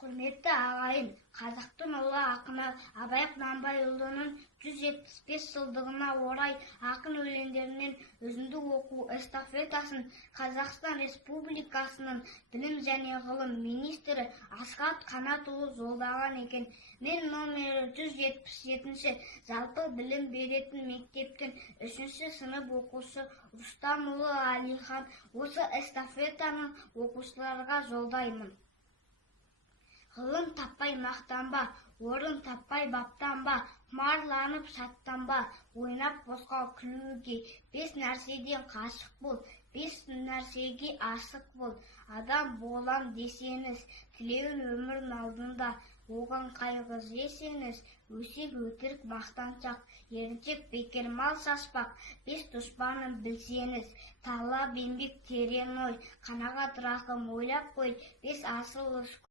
Құрметті ағайын, қазақтың ұлы ақыны Абай Құнанбайұлының 175 жылдығына орай ақын өлеңдерінен үзінді оқу эстафетасын Қазақстан Республикасының білім және ғылым министрі Асхат Қанатұлы жолдаған екен. Мен номері 177-ші жалпы білім беретін мектептің 3-ші сынып оқушы Рустамұлы Алихан осы эстафетаның оқушыларға жолдаймын. Ғылым таппай мақтанба, орын таппай баптанба, құмарланып шаттанба, ойнап босқа күлуге, 5 нәрседен қашық бол, 5 нәрсеге ашық бол. Адам болам десеңіз, тілеуін өмірдің алдында, оған қайғы жесеңіз, өсек өтірік мақтаншақ, еріншек бекер мал шашпақ, 5 дұшпанын білсеңіз, талап еңбек терең ой, қанағат рақым ойлап қой, 5 асыл